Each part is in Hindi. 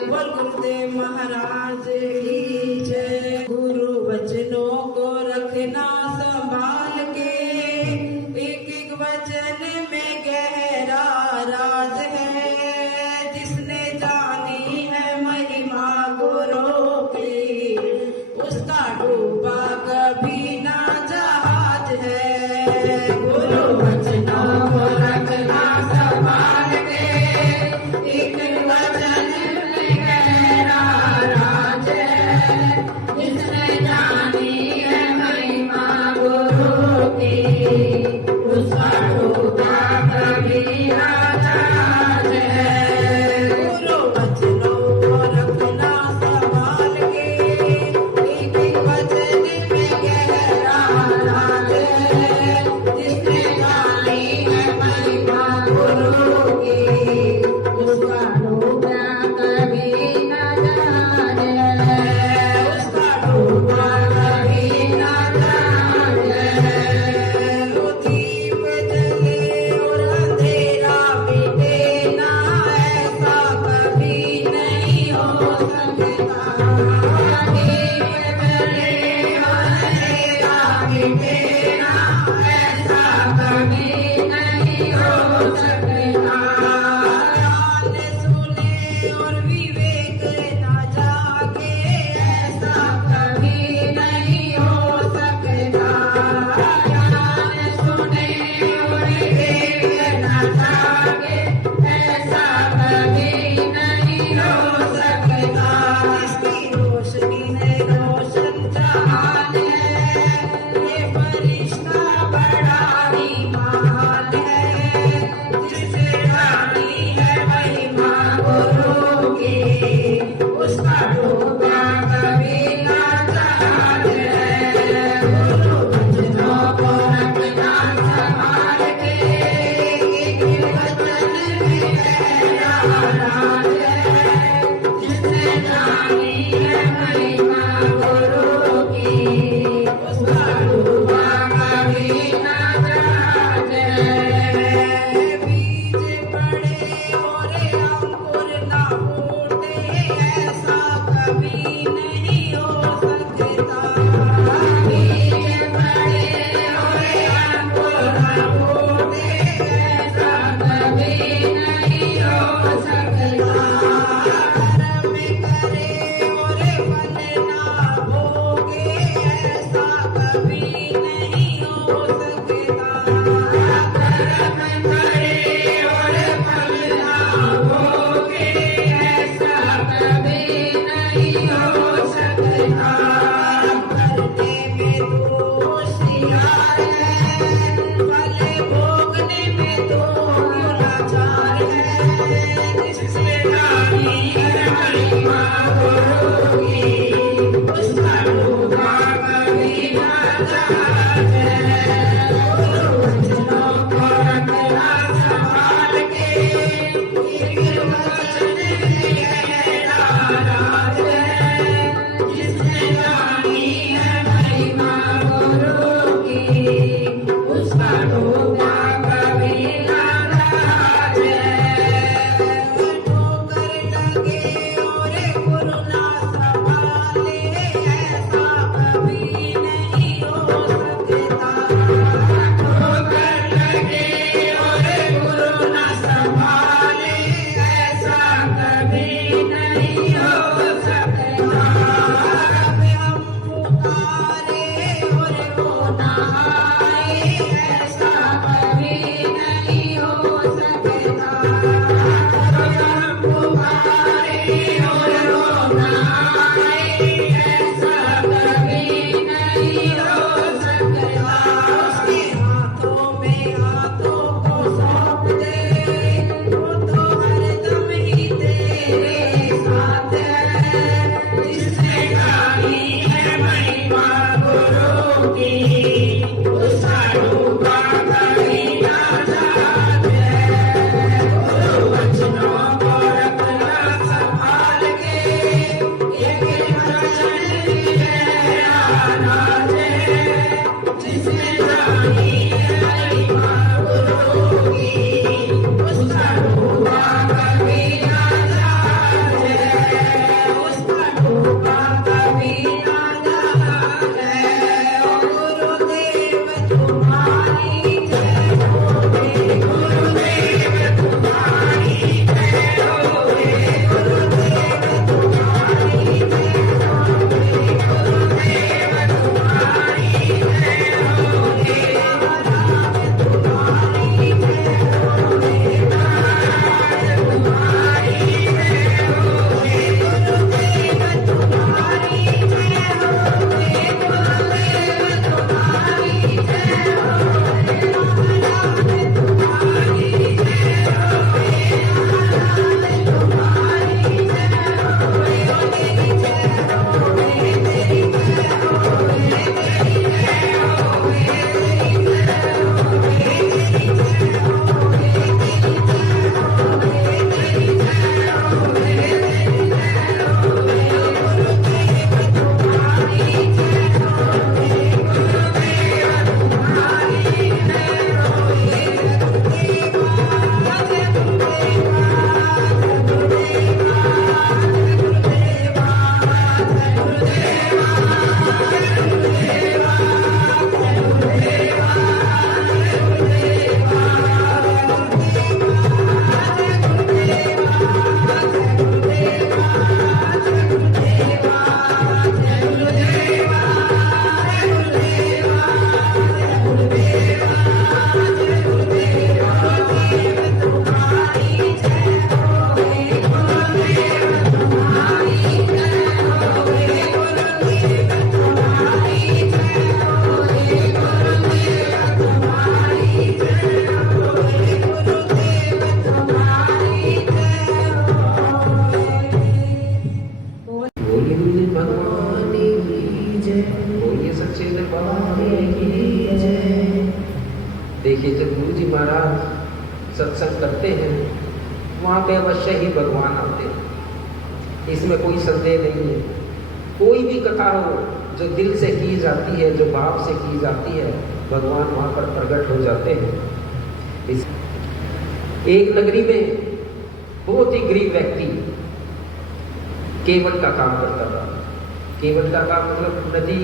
बोल गुरुदेव महाराज की जय। गुरु वचनों को रखना संभाल के, एक एक वचन में गहरा राज है। जिसने जानी है महिमा गुरु की, उसका डूबा कभी ना जहाज है। गुरु वचनों को रखना संभाल के, एक एक वचन में गहरा राज है। जिसने जानी है महिमा गुरु की, उसका डूबा कभी ना जहाज है। गुरु वचनों को रखना संभाल के, एक एक वचन में गहरा राज है। जिसने जानी है महिमा गुरु की, उसका डूबा कभी ना जहाज है। उसका डूबा कभी ना जहाज है। वो दीप जले और अंधेरा मिटे ना, ऐसा कभी नहीं हो सकता। दीप जले और अंधेरा मिटे ना, ऐसा कभी नहीं हो सकता। ज्ञान सुने और विवेक न जागे, ऐसा कभी नहीं हो सकता। ज्ञान सुने और विवेक न जागे, ऐसा कभी नहीं हो सकता। इसकी रोशनी ने रोशन जहान है, ये फरिश्ता बड़ा ही महान है। जिसे जानी है महिमा गुरु की, उसका डूबा कभी ना जहाज है। गुरु वचनों को रखना संभाल के, एक एक वचन में गहरा राज है। जिसने जानी है महिमा गुरु की, उसका डूबा कभी ना जहाज है। बीज पड़े और अंकुर ना फूटे, ऐसा कभी नहीं हो सकता। बीज पड़े और अंकुर ना फूटे, ऐसा कभी नहीं हो सकता। कर्म करे और फल ना भोगे, ऐसा कभी नहीं हो सकता। कर्म करे और फल ना भोगे, ऐसा कभी नहीं हो सकता। करने में तो होशियार है, फल भोगने में तो लाचार है। जिससे जानी है महिमा गुरु की, उसका डूबा कभी ना जहाज है। गुरु वचनों को रखना संभाल के, एक एक वचन में गहरा राज है। जिसने जानी है महिमा गुरु की, उसका डूबा कभी ना जहाज है। ठोकर लगे और गुरु ना संभाले, ऐसा कभी नहीं हो सकता। ठोकर लगे और गुरु ना संभाले, ऐसा कभी नहीं हो सकता। अब हम पुकारे और वो ना आए, ऐसा कभी नहीं हो सकता। अब हम पुकारे और वो ना आए, ऐसा कभी नहीं हो सकता। उसके हाथों में हाथों को सौंप दे, वो तो हरदम ही तेरे साथ है। जिसने जानी है महिमा गुरु की, उसका डूबा कभी ना जहाज है। गुरु वचनों को रखना संभाल के, एक महाराज सत्संग करते हैं, वहाँ पे अवश्य ही भगवान आते हैं, इसमें कोई संदेह नहीं है। कोई भी कथा हो जो दिल से की जाती है, जो भाव से की जाती है, भगवान वहाँ पर प्रकट हो जाते हैं। एक नगरी में बहुत ही गरीब व्यक्ति केवट का काम करता था। केवट का काम मतलब नदी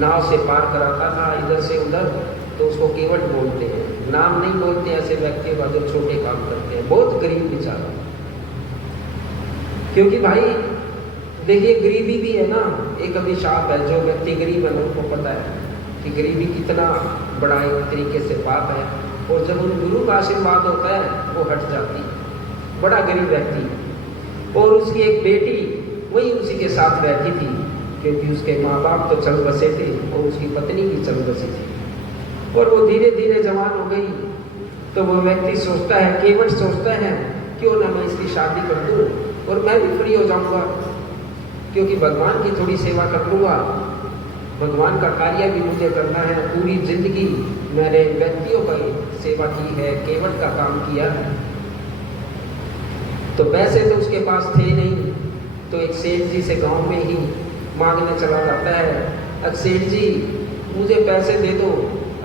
नाव से पार कराता था इधर से उधर, तो उसको केवट बोलते हैं। नाम नहीं बोलते ऐसे व्यक्तियों का जो छोटे काम करते हैं, बहुत गरीब बेचारा। क्योंकि भाई देखिए गरीबी भी है ना एक अभिशाप है। जो व्यक्ति गरीब है उनको पता है कि गरीबी कितना बड़ा एक तरीके से पाप है, और जब उन गुरु का आशीर्वाद होता है वो हट जाती है। बड़ा गरीब व्यक्ति, और उसकी एक बेटी वही उसी के साथ रहती थी, क्योंकि उसके माँ बाप तो चल बसे थे और उसकी पत्नी भी चल बसी थी, और वो धीरे धीरे जवान हो गई। तो वो व्यक्ति सोचता है, केवट सोचता है, क्यों ना मैं इसकी शादी कर दूं और मैं भी फ्री हो जाऊंगा, क्योंकि भगवान की थोड़ी सेवा कर लूंगा। भगवान का कार्य भी मुझे करना है। पूरी जिंदगी मैंने व्यक्तियों की सेवा की है, केवट का काम किया है। तो पैसे तो उसके पास थे नहीं, तो एक सेठ जी से गांव में ही मांगने चला जाता है, अच्छा सेठ जी मुझे पैसे दे दो,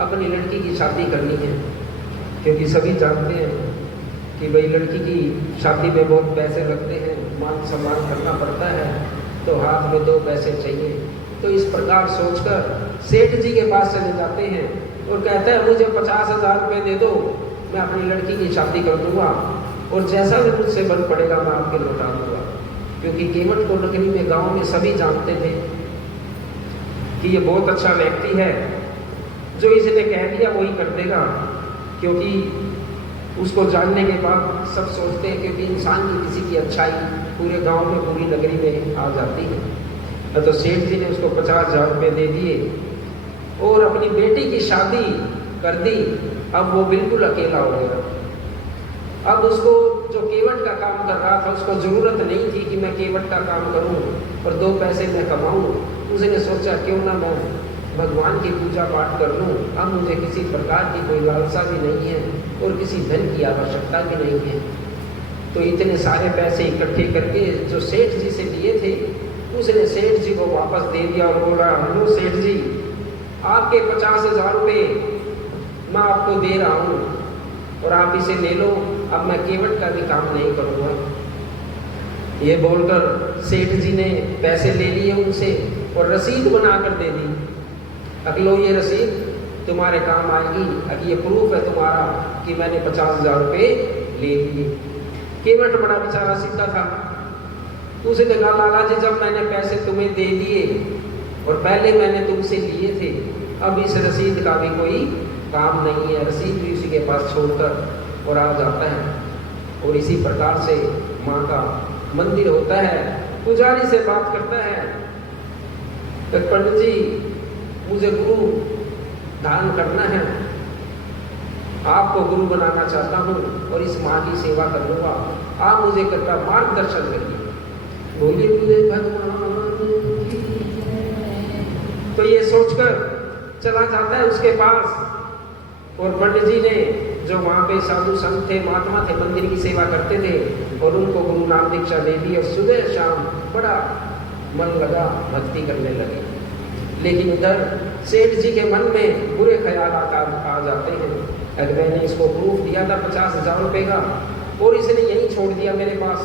अपनी लड़की की शादी करनी है। क्योंकि सभी जानते हैं कि भाई लड़की की शादी में बहुत पैसे लगते हैं, मान सम्मान करना पड़ता है, तो हाथ में 2 पैसे चाहिए। तो इस प्रकार सोचकर सेठ जी के पास चले जाते हैं और कहता है मुझे 50,000 रुपये दे दो, मैं अपनी लड़की की शादी कर दूंगा, और जैसा भी मुझसे बन पड़ेगा मैं आपके लौटा दूंगा। क्योंकि केवट को नगरी में गांव में सभी जानते थे कि ये बहुत अच्छा व्यक्ति है, जो इसने कह दिया वही कर देगा। क्योंकि उसको जानने के बाद सब सोचते हैं, क्योंकि इंसान की किसी की अच्छाई पूरे गांव में पूरी नगरी में आ जाती है। तो सेठ जी ने उसको 50,000 रुपये दे दिए और अपनी बेटी की शादी कर दी। अब वो बिल्कुल अकेला हो गया। अब उसको जो केवट का काम कर रहा था उसको जरूरत नहीं थी कि मैं केवट का काम करूं और 2 पैसे मैं कमाऊं। उसने सोचा क्यों ना मैं भगवान की पूजा पाठ कर लूं। अब मुझे किसी प्रकार की कोई लालसा भी नहीं है और किसी धन की आवश्यकता भी नहीं है। तो इतने सारे पैसे इकट्ठे करके जो सेठ जी से लिए थे, उसने सेठ जी को वापस दे दिया और बोला, हेलो सेठ जी, आपके 50,000 रुपये मैं आपको दे रहा हूँ और आप इसे ले लो, अब मैं केवट का भी काम नहीं करूँगा। ये बोलकर सेठ जी ने पैसे ले लिए उनसे और रसीद बनाकर दे दी। अब लो ये रसीद तुम्हारे काम आएगी, अब ये प्रूफ है तुम्हारा कि मैंने 50,000 रुपये ले लिए। केवट बड़ा बेचारा सीधा था, उसने कहा लाला जी जब मैंने पैसे तुम्हें दे दिए और पहले मैंने तुमसे लिए थे, अब इस रसीद का भी कोई काम नहीं है। रसीद भी उसी के पास छोड़कर और आ जाता है। और इसी प्रकार से माँ का मंदिर होता है। पुजारी से बात करता है, तो पंडित जी मुझे गुरु धारण करना है, आपको गुरु बनाना चाहता हूँ और इस माँ की सेवा कर लूँगा, आप मुझे कृपया मार्गदर्शन करिए। बोले बोले भगवान की। तो ये सोचकर चला जाता है उसके पास, और पंडित जी ने जो वहाँ पे साधु संत थे, महात्मा थे, मंदिर की सेवा करते थे, और उनको गुरु नाम दीक्षा दे दी और सुबह शाम बड़ा मन लगा, भक्ति करने लगे। लेकिन इधर सेठ जी के मन में बुरे ख्याल आ जाते हैं। अगर मैंने इसको प्रूफ दिया था 50,000 रुपये का और इसने यही छोड़ दिया मेरे पास,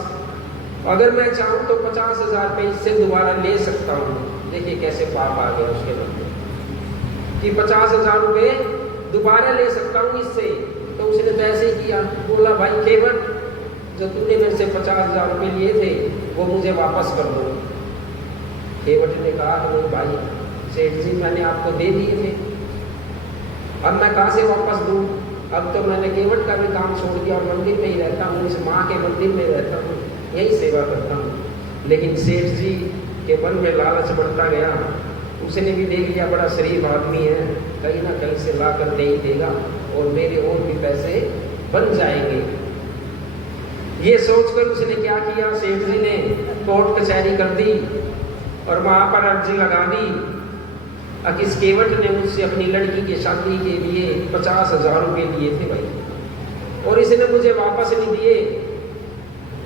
अगर मैं चाहूँ तो 50,000 रुपये इससे दोबारा ले सकता हूँ। देखिए कैसे पाप आ गया उसके मन में कि 50,000 रुपये दोबारा ले सकता हूँ इससे। तो उसने तो ऐसे ही किया, बोला भाई केवट जो तूने मेरे से 50,000 रुपये लिए थे वो मुझे वापस कर दो। केवट ने कहा नहीं भाई सेठ जी मैंने आपको दे दिए थे, अब मैं कहाँ से वापस दूँ? अब तो मैंने केवट का भी काम छोड़ दिया और मंदिर में ही रहता हूँ, इस माँ के मंदिर में रहता हूँ, यही सेवा करता हूँ। लेकिन सेठ जी के मन में लालच बढ़ता गया। उसने भी देख लिया बड़ा शरीफ आदमी है, कहीं ना कहीं से ला कर दे ही देगा और मेरे और भी पैसे बन जाएंगे। ये सोचकर उसने क्या किया, सेठ जी ने कोर्ट कचहरी कर दी और वहाँ पर अर्जी लगा दी। किस केवट ने मुझसे अपनी लड़की की शादी के लिए 50,000 रुपये दिए थे भाई, और इसने मुझे वापस नहीं दिए,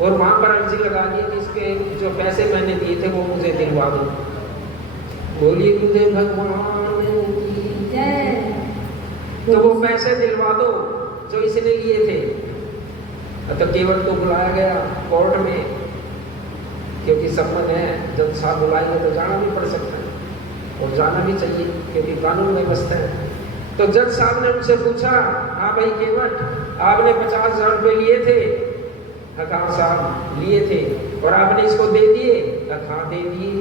और वहां पर अर्जी लगा दी कि इसके जो पैसे मैंने दिए थे वो मुझे दिलवा दो। बोलिए गुरुदेव भगवान की जय। तो वो पैसे दिलवा दो जो इसने लिए थे। तो केवट को बुलाया गया कोर्ट में, क्योंकि संबंध है, जब साहब बुलाएंगे तो जाना भी पड़ सकता है, और जाना भी चाहिए क्योंकि कानून व्यवस्था है। तो जज साहब ने उनसे पूछा, हाँ भाई केवट, आपने 50,000 रुपये लिए थे? हाँ साहब लिए थे। और आपने इसको दे दिए? हाँ दे दिए।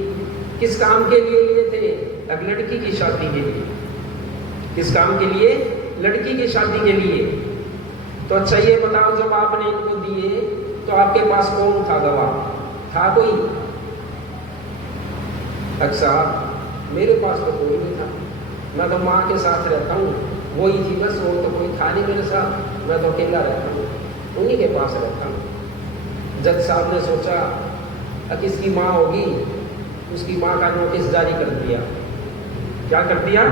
किस काम के लिए लिए थे? अब लड़की की शादी के लिए। किस काम के लिए? लड़की की शादी के लिए। तो अच्छा ये बताओ, जब आपने इनको दिए तो आपके पास कौन था गवाह? था कोई? अच्छा मेरे पास तो कोई नहीं था, मैं तो माँ के साथ रहता हूँ, वही थी बस, वो तो कोई था नहीं मेरे साथ, मैं तो अकेला रहता हूँ, उन्हीं के पास रहता हूँ। जज साहब ने सोचा किसकी माँ होगी, उसकी माँ का नोटिस जारी कर दिया। क्या कर दिया?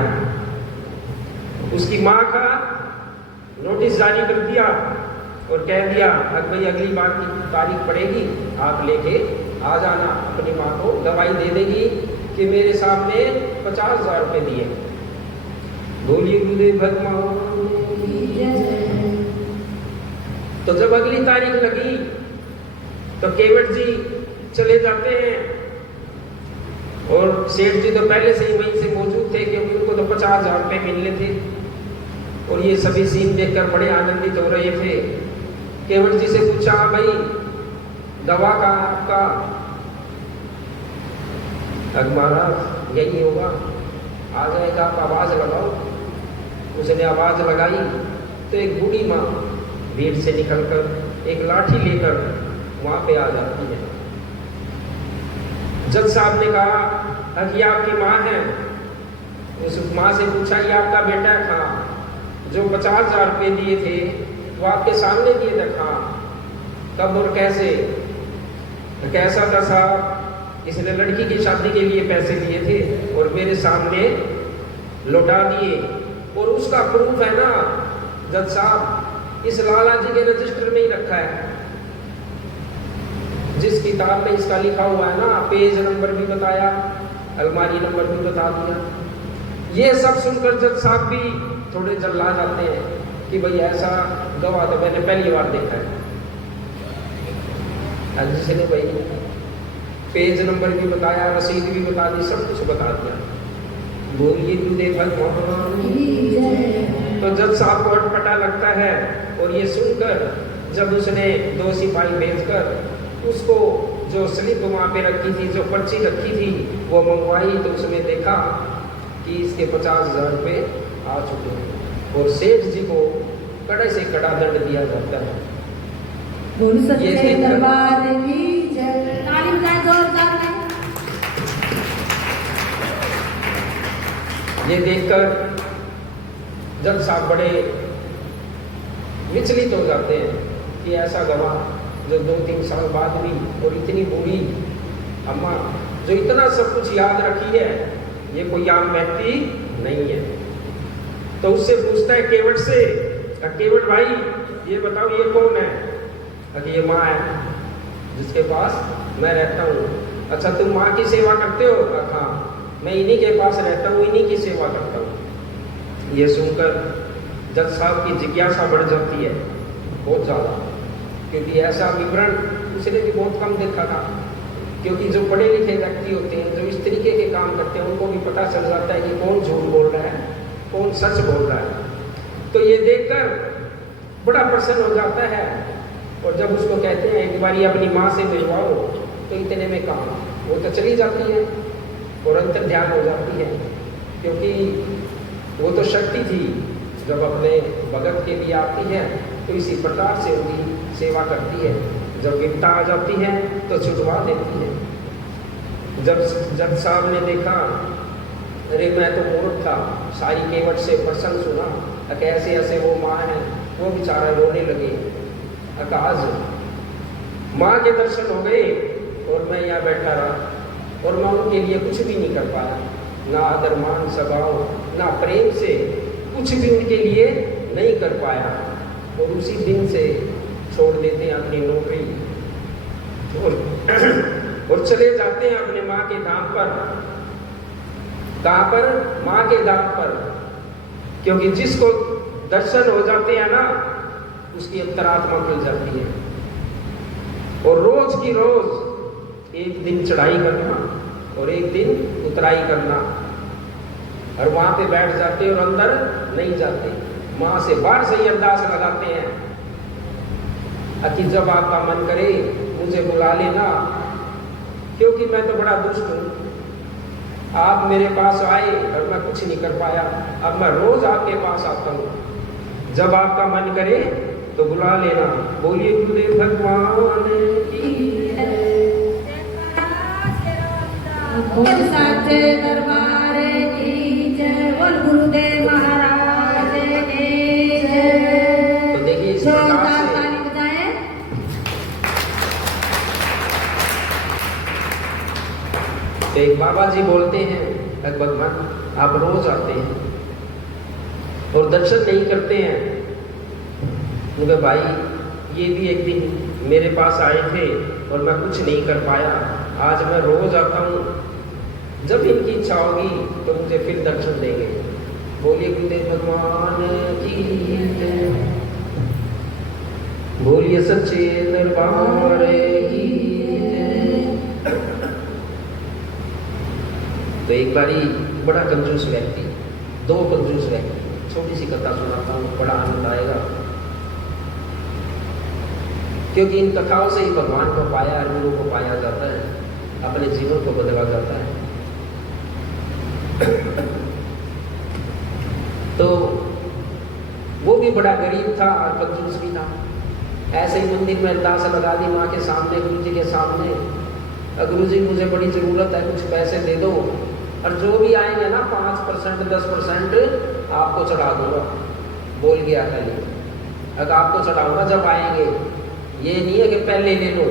उसकी माँ का नोटिस जारी कर दिया और कह दिया भाई अगली बार की तारीख पड़ेगी, आप लेके आ जाना, अपनी माँ को दवाई दे देगी कि मेरे सामने 50,000 रुपये दिए। बोलिए गुरुदेव भगवान। तो जब अगली तारीख लगी तो केवट जी चले जाते हैं, और सेठ जी तो पहले से ही वहीं से मौजूद थे क्योंकि उनको तो 50,000 रुपये मिलने थे, और ये सभी सीन देखकर बड़े आनंदित हो रहे थे। केवट जी से पूछा, भाई दवा का आपका? महाराज यही होगा, आ जाएगा, आप आवाज लगाओ। उसने आवाज लगाई तो एक बूढ़ी माँ भीड़ से निकलकर एक लाठी लेकर वहां पे आ जाती है। जज साहब ने कहा कि आपकी माँ है? उस माँ से पूछा, ये आपका बेटा है? कहाँ? जो 50,000 रुपये दिए थे वो आपके सामने दिए थे? कहाँ? कब और कैसे? कैसा था साहब? इसने लड़की की शादी के लिए पैसे दिए थे और मेरे सामने लौटा दिए, और उसका प्रूफ है ना जज साहब, इस लाला जी के रजिस्टर में ही रखा है। जिस किताब में इसका लिखा हुआ है ना, पेज नंबर भी बताया, अलमारी नंबर भी बता दिया। ये सब सुनकर जज साहब भी थोड़े जल्ला जाते हैं कि भाई ऐसा गवाह तो मैंने पहली बार देखा है। जिसने भाई पेज नंबर भी बताया, रसीद भी बता दी, सब कुछ बता दिया। बोलिए गुरुदेव भगवान। तो जज साहब को अटपटा लगता है, और ये सुनकर जब उसने 2 सिपाही भेजकर उसको जो स्लिप वहाँ पे रखी थी, जो पर्ची रखी थी, वो मंगवाई, तो उसमें देखा कि इसके 50,000 रुपये आ चुके हैं, और सेठ जी को कड़े से कड़ा दंड दिया जाता है। सच्चे दरबार की जय। ताली बजाएं जोरदार में। ये देखकर जज साहब बड़े विचलित हो जाते हैं कि ऐसा गवाह जो 2-3 साल बाद भी, और इतनी बूढ़ी अम्मा जो इतना सब कुछ याद रखी है, ये कोई आम व्यक्ति नहीं है। तो उससे पूछता है केवट से, केवट भाई ये बताओ ये कौन है? कि ये माँ है जिसके पास मैं रहता हूँ। अच्छा तुम माँ की सेवा करते हो? हाँ मैं इन्हीं के पास रहता हूँ, इन्हीं की सेवा करता हूँ। ये सुनकर जज साहब की जिज्ञासा बढ़ जाती है बहुत ज़्यादा, क्योंकि ऐसा विवरण उसने भी बहुत कम देखा था। क्योंकि जो पढ़े लिखे व्यक्ति होते हैं, जो इस तरीके के काम करते हैं, उनको भी पता चल जाता है कि कौन झूठ बोल रहा है, कौन सच बोल रहा है। तो ये देखकर बड़ा प्रसन्न हो जाता है, और जब उसको कहते हैं एक बारी अपनी माँ से मिलवाओ, तो इतने में काम वो तो चली जाती है और अंतर ध्यान हो जाती है, क्योंकि वो तो शक्ति थी, जब अपने भगत के लिए आती है तो इसी प्रकार से उनकी सेवा करती है। जब विपदा आ जाती है तो छुटवा देती है। जब जज साहब ने देखा, अरे मैं तो मूर्ख था, सारी केवट से प्रसंग सुना, कैसे ऐसे वो माँ है, वो बेचारा रोने लगे। आज माँ के दर्शन हो गए और मैं यहाँ बैठा रहा, और मैं उनके लिए कुछ भी नहीं कर पाया। ना आदर मान स्वभाव, ना प्रेम से कुछ भी उनके लिए नहीं कर पाया, और उसी दिन से छोड़ देते हैं अपनी नौकरी और चले जाते हैं अपने माँ के धाम पर। कहाँ पर? माँ के धाम पर। क्योंकि जिसको दर्शन हो जाते हैं ना, उसकी अंतरात्मा खुल जाती है। और रोज की रोज एक दिन चढ़ाई करना और एक दिन उतराई करना, और वहां पे बैठ जाते और अंदर नहीं जाते। मां से बाहर से ही अरदास लगाते हैं कि जब आपका मन करे मुझे बुला लेना, क्योंकि मैं तो बड़ा दुष्ट हूं। आप मेरे पास आए और मैं कुछ नहीं कर पाया, अब मैं रोज आपके पास आता हूं। जब आपका मन करे तो बुला लेना। बोलिए गुरुदेव भगवान की बोल साचे दरबार की जय, बोल गुरुदेव महाराज की जय। तो देखिए इस प्रकार से ताली बजाएं। तो एक बाबा जी बोलते हैं, भगवान आप रोज आते हैं और दर्शन नहीं करते हैं। उनके भाई ये भी एक दिन मेरे पास आए थे और मैं कुछ नहीं कर पाया, आज मैं रोज आता हूँ, जब इनकी इच्छा होगी तो मुझे फिर दर्शन देंगे। बोलिए गुरुदेव भगवान की जय, बोलिए सच्चे दरबार की जय। तो एक बारी बड़ा कंजूस व्यक्ति, दो कंजूस व्यक्ति, छोटी सी कथा सुनाता हूँ, बड़ा आनंद आएगा, क्योंकि इन कथाओं से ही भगवान को पाया, गुरु को पाया जाता है, अपने जीवन को बदला जाता है। तो वो भी बड़ा गरीब था और कंजूस भी था। ऐसे ही मंदिर में अरदास लगा दी माँ के सामने, गुरु जी के सामने, गुरु जी मुझे बड़ी जरूरत है, कुछ पैसे दे दो, और जो भी आएंगे ना 5% 10% आपको चढ़ा दूंगा। बोल गया कल, अगर आपको चढ़ाऊंगा जब आएंगे, ये नहीं है कि पहले ले लो,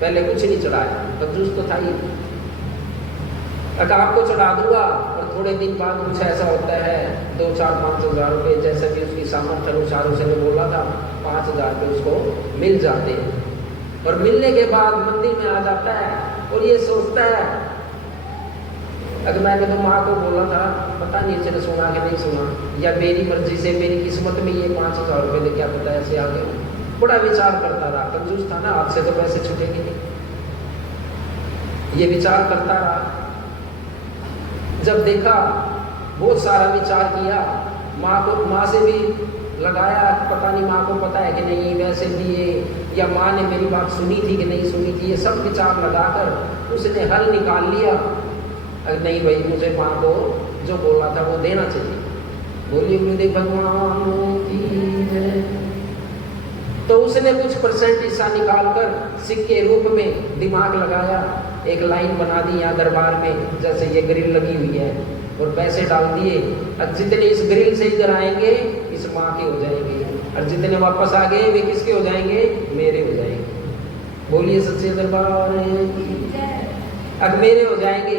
पहले कुछ नहीं चढ़ाया, कंजूस तो था ही। अगर आपको चढ़ा दूंगा, और थोड़े दिन बाद कुछ ऐसा होता है 2, 4, 5 हज़ार रुपये, जैसे भी उसकी सामर्थ्य अनुसार उसने बोला था, 5 हज़ार रुपये उसको मिल जाते हैं। और मिलने के बाद मंदिर में आ जाता है और ये सोचता है, अगर मैंने तो माँ को बोला था, पता नहीं इसने सुना कि नहीं सुना, या मेरी मर्जी से मेरी किस्मत में ये 5 हज़ार रुपये दे, क्या पता ऐसे आ गए। बड़ा विचार करता रहा, कंजूस था ना, आपसे तो पैसे छूटेंगे नहीं, ये विचार करता रहा। जब देखा, बहुत सारा विचार किया, माँ से भी लगाया, पता नहीं माँ को पता है कि नहीं वैसे दिए, या माँ ने मेरी बात सुनी थी कि नहीं सुनी थी, ये सब विचार लगाकर उसने हल निकाल लिया, नहीं भाई मुझे माँ को जो बोला था वो देना चाहिए। बोलिए गुरुदेव भगवान की जय। तो उसने कुछ % हिस्सा निकालकर सिक्के रूप में दिमाग लगाया, एक लाइन बना दी यहाँ दरबार में, जैसे ये ग्रिल लगी हुई है, और पैसे डाल दिए, और जितने इस ग्रिल से इधर आएंगे इस माँ के हो जाएंगे, और जितने वापस आ गए वे किसके हो जाएंगे? मेरे हो जाएंगे। बोलिए सच्चे दरबार की। अब मेरे हो जाएंगे।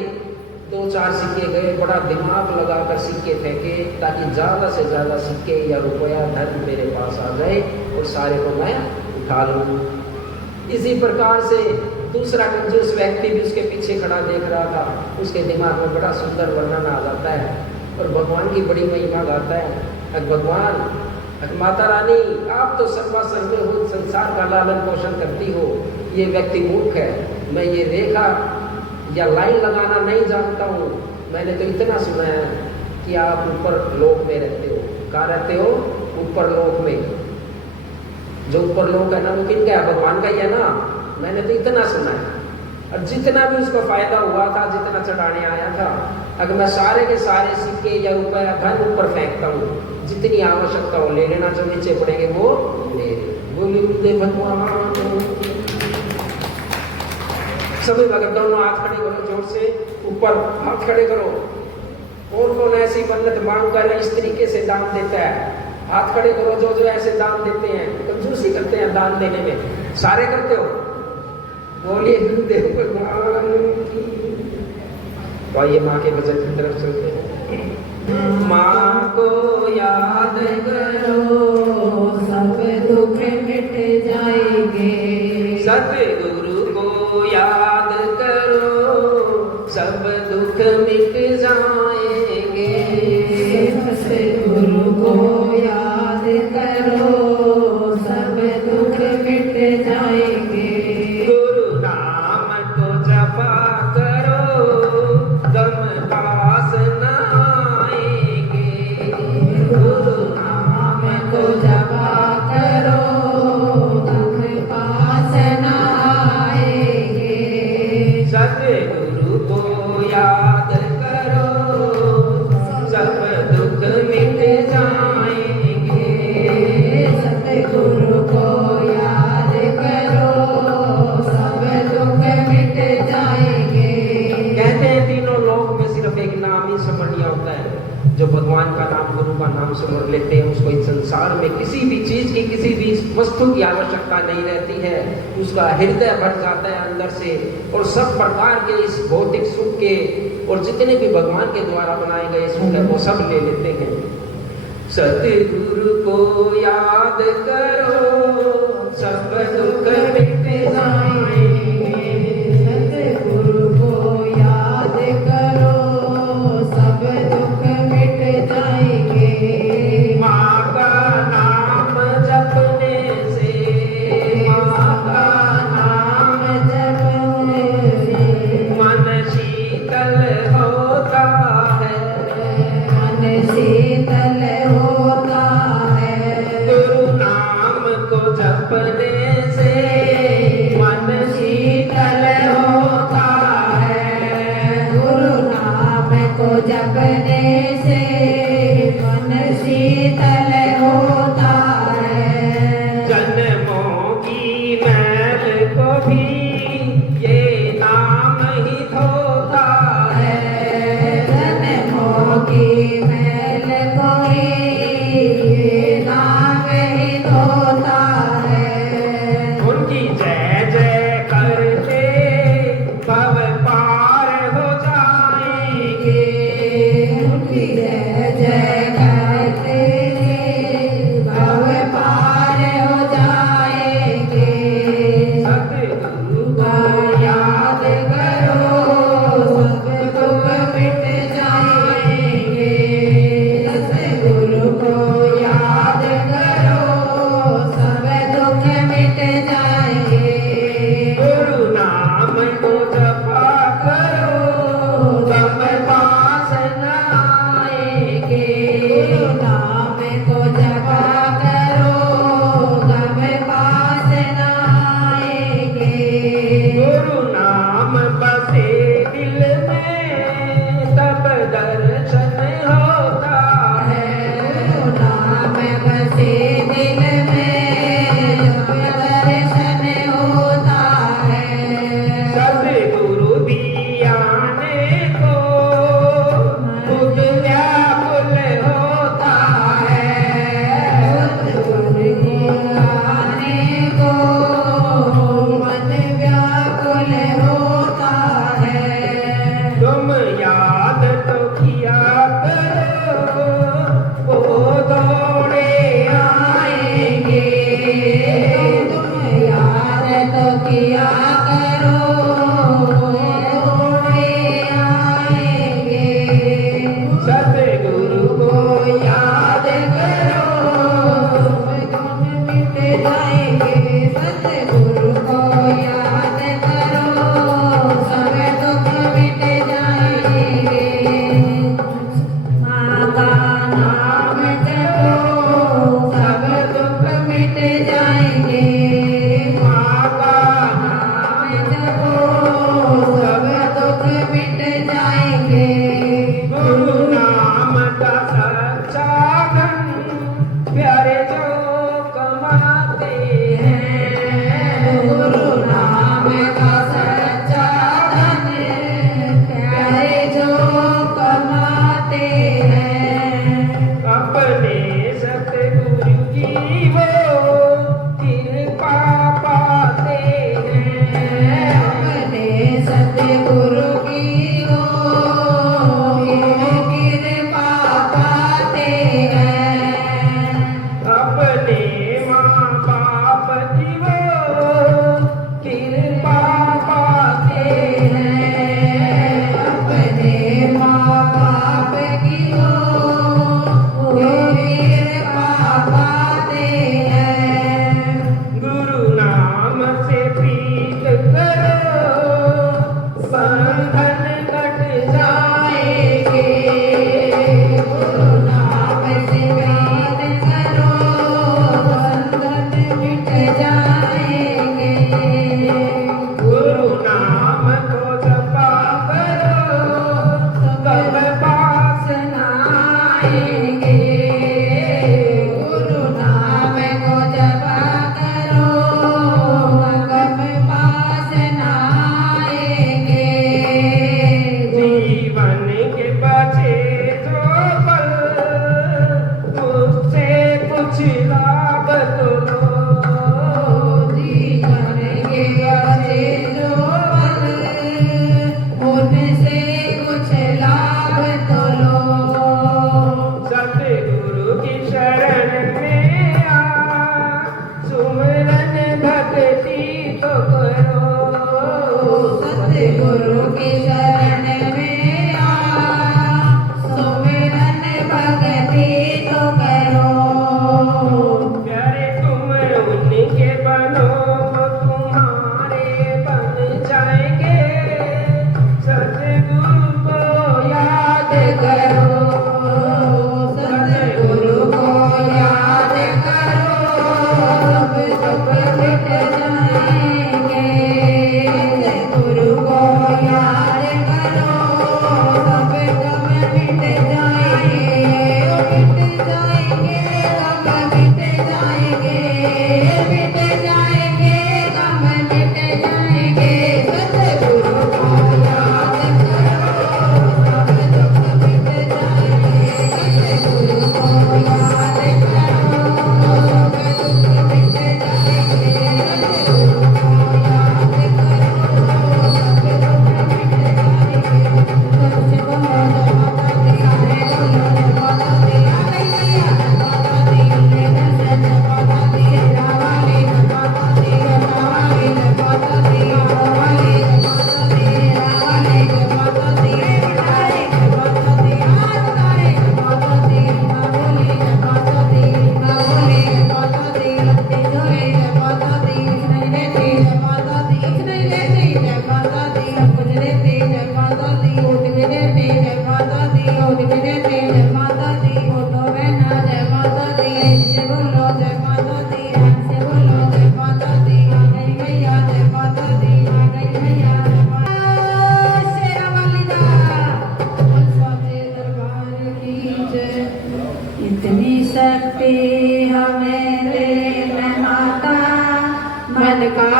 2-4 सिक्के गए, बड़ा दिमाग लगाकर सिक्के फेंके, ताकि ज़्यादा से ज़्यादा सिक्के या रुपया धन मेरे पास आ जाए और सारे को मैं उठा लूँ। इसी प्रकार से दूसरा कंजूस व्यक्ति भी उसके पीछे खड़ा देख रहा था, उसके दिमाग में बड़ा सुंदर वर्णन आ जाता है और भगवान की बड़ी महिमा गाता है। भगवान, माता रानी, आप तो सर्वसर्व हो, संसार का लालन पोषण करती हो, ये व्यक्ति मूर्ख है, मैं ये रेखा या लाइन लगाना नहीं जानता हूँ। मैंने तो इतना सुना है कि आप ऊपर लोक में रहते हो। कहाँ रहते हो? ऊपर लोक में। जो ऊपर लोक है ना, वो किनका है? भगवान का ही है ना। मैंने तो इतना सुना है, और जितना भी उसको फायदा हुआ था, जितना चढ़ाने आया था, अगर मैं सारे के सारे सिक्के या रुपया धन ऊपर फेंकता हूँ, जितनी आवश्यकता हो ले लेना, जो नीचे पड़ेंगे वो ले। बोलिए भगवान। सभी अगर दोनों हाथ खड़े करो, जोर से ऊपर हाथ खड़े करो। कौन ऐसी मन्नत मांग कर इस तरीके से दान देता है? हाथ खड़े करो जो ऐसे दान देते हैं, कंजूसी करते हैं दान देने में। सारे करते हो? बोलिए गुरुदेव भगवान की। तो आइए माँ के भजन की तरफ चलते हैं। माँ को याद करो सब दुख मिट जाएंगे। सतगुरु को याद करो सब दुख मिट जाएंगे। सतगुरु को याद करो सब दुख मिट जाएंगे। गुरु नाम को जपा करो गम पास न आएंगे। गुरु नाम को जपा करो दुख पास न आएंगे। सतगुरु को याद करो सब दुख मिट जाएंगे। सतगुरु को याद करो सब दुख मिट जाएंगे। कहते हैं तीनों लोक में सिर्फ एक नाम ही स्मरणीय होता है। जो भगवान का नाम, गुरु का नाम स्मरण लेते हैं, उसको इस संसार में किसी भी चीज की, किसी भी वस्तु की आवश्यकता नहीं रहती है। उसका हृदय भर जाता है अंदर से, और सब प्रकार के इस भौतिक सुख के और जितने भी भगवान के द्वारा बनाए गए सुख है वो सब ले लेते हैं। सतगुरु को याद करो सब दुख मिट जाएंगे। सतगुरु को याद करो सब दुख मिट जाएंगे। माँ का नाम जपने से, माँ का नाम जपने से मन शीतल होता है। मन शीतल होता है। गुरु नाम को जपने से मन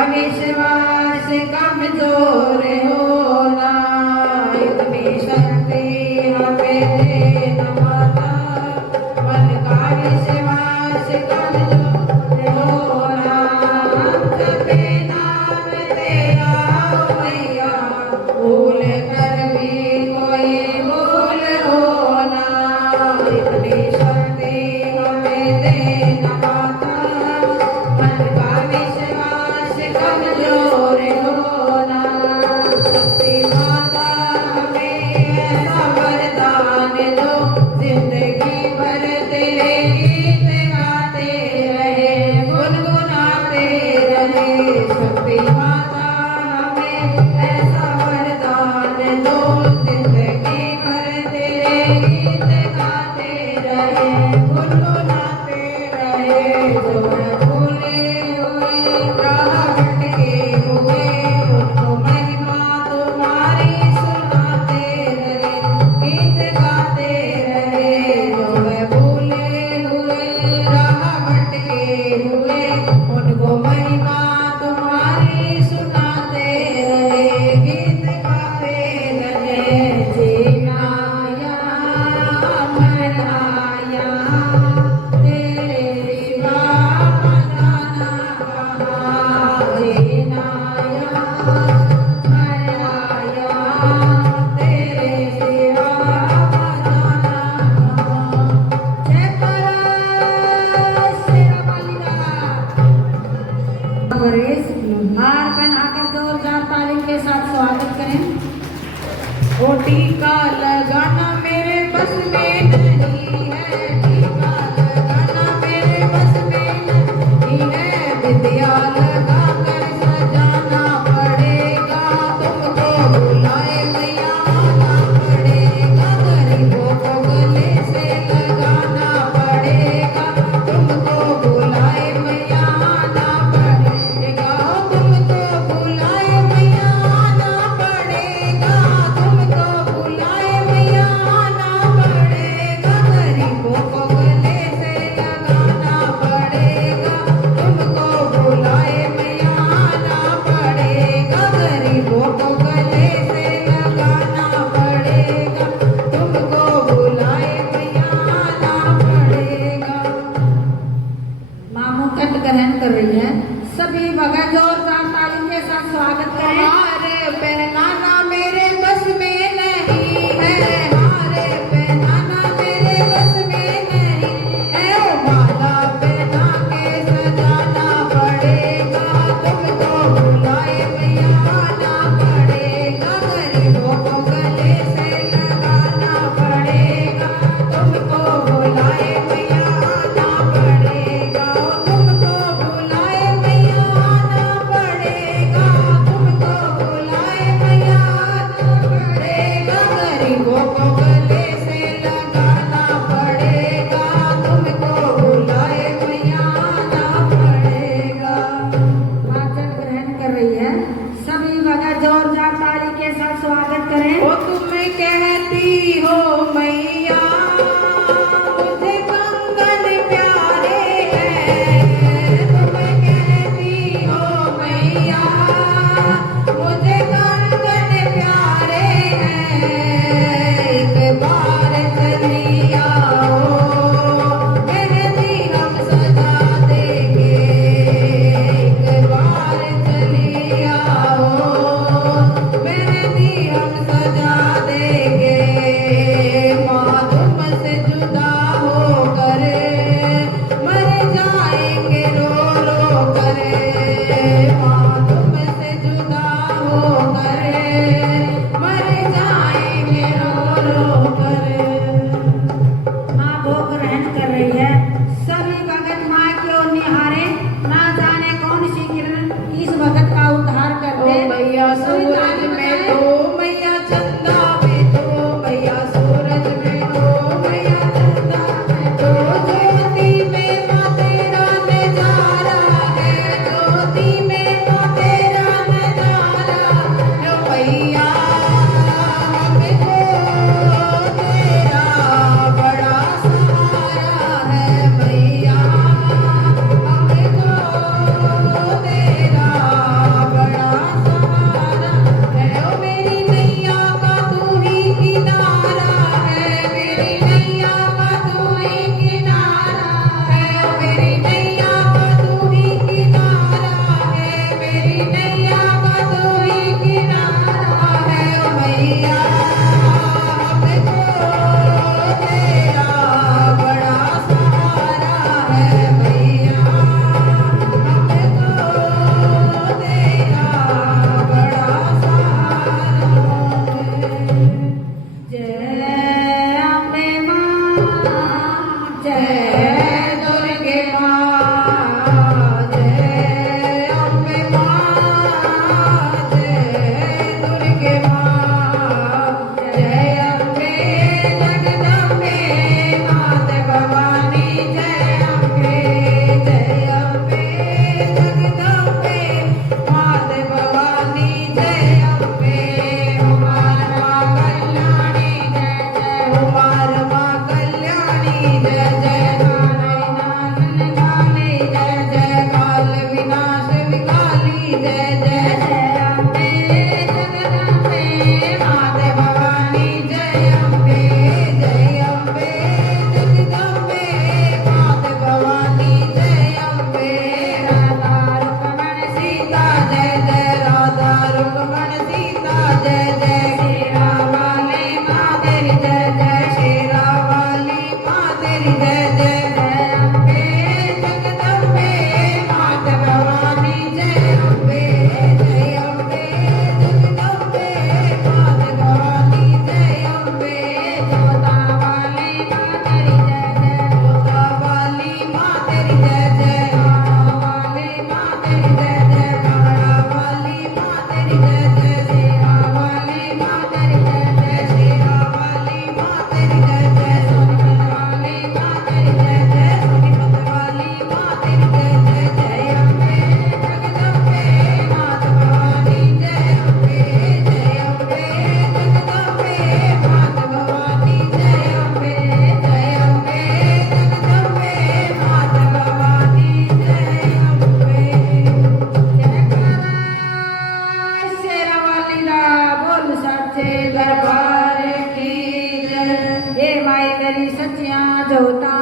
विश्वास कमजोर होना, इतनी शक्ति हमें देना माता। मन का विश्वास कमजोर होना, जपे नाम तेरा मैया, भूल कर भी कोई भूल होना, इतनी शक्ति हमें देना माता। मन का विश्वास कमजोर होना, शक्ति माता हमें ऐसा वरदान दो, जिंदगी भर तेरे गीत गाते रहे, गुनगुनाते रहे। शक्ति माता हमें ऐसा वरदान दो, जिंदगी भर तेरे गीत गाते रहे, गुनगुनाते रहे। जो भूले हुए राह भटके हुए, उनको महिमा तुम्हारी सुनाते रहे, गीत गाते रहे। जो भूले हुए राह भटके हुए, उनको महिमा तुम्हारी सुनाते रहे, गीत गाते रहे। जीना या मरना या, तेरे सिवा जाना कहाँ। जीना या मरना या, तेरे सिवा जाना कहाँ। जय शेरा बालिका। परेश हार पहनाकर जोरदार ताली के साथ स्वागत करें। ओ टीका लगाना मेरे बस में नहीं है, टीका लगाना मेरे बस में नहीं है, विद्या लगा कर सजाना पड़ेगा, तुमको बुलाए मैया आना पड़ेगा, गरीबों को गले से लगाना पड़ेगा, तुमको बुलाए मैया आना पड़ेगा, तुमको बुलाए मैया आना पड़ेगा, तुमको बुलाए मैया आना पड़ेगा, गरीबों को गले से लगाना पड़ेगा, तुमको बुलाए मैया आना पड़ेगा, गरीबों को गले से लगाना पड़ेगा, तुमको बुलाए मैया आना पड़ेगा। माँ मुकुट ग्रहण कर रही है, सभी भगत जोरदार ताली के साथ स्वागत करें। हारे पहनाना मेरे बस में नहीं है, हारे पहनाना मेरे बस में नहीं है, माला पहना के सजाना पड़ेगा, तुमको बुलाए मैया आना पड़ेगा, गरीबों को गले से लगाना पड़ेगा, तुमको बुलाए मैया आना पड़ेगा, तुमको बुलाए मैया आना पड़ेगा, तुमको बुलाए मैया आना पड़ेगा, गरीबों को गले से लगाना पड़ेगा, तुमको बुलाए मैया आना पड़ेगा। वाचन ग्रहण कर रही है, सभी भगत जोरदार ताली के साथ स्वागत करें। ओ तुम्हें कहती हो मैया, मुझे कंगन प्यारे हैं, तुम्हें कहती हो मैया, मुझे कंगन प्यारे हैं, एक बार चली आओ, मेहंदी हम सजा देंगे, एक बार चली आओ, मेहंदी हम सजा देंगे। जो होता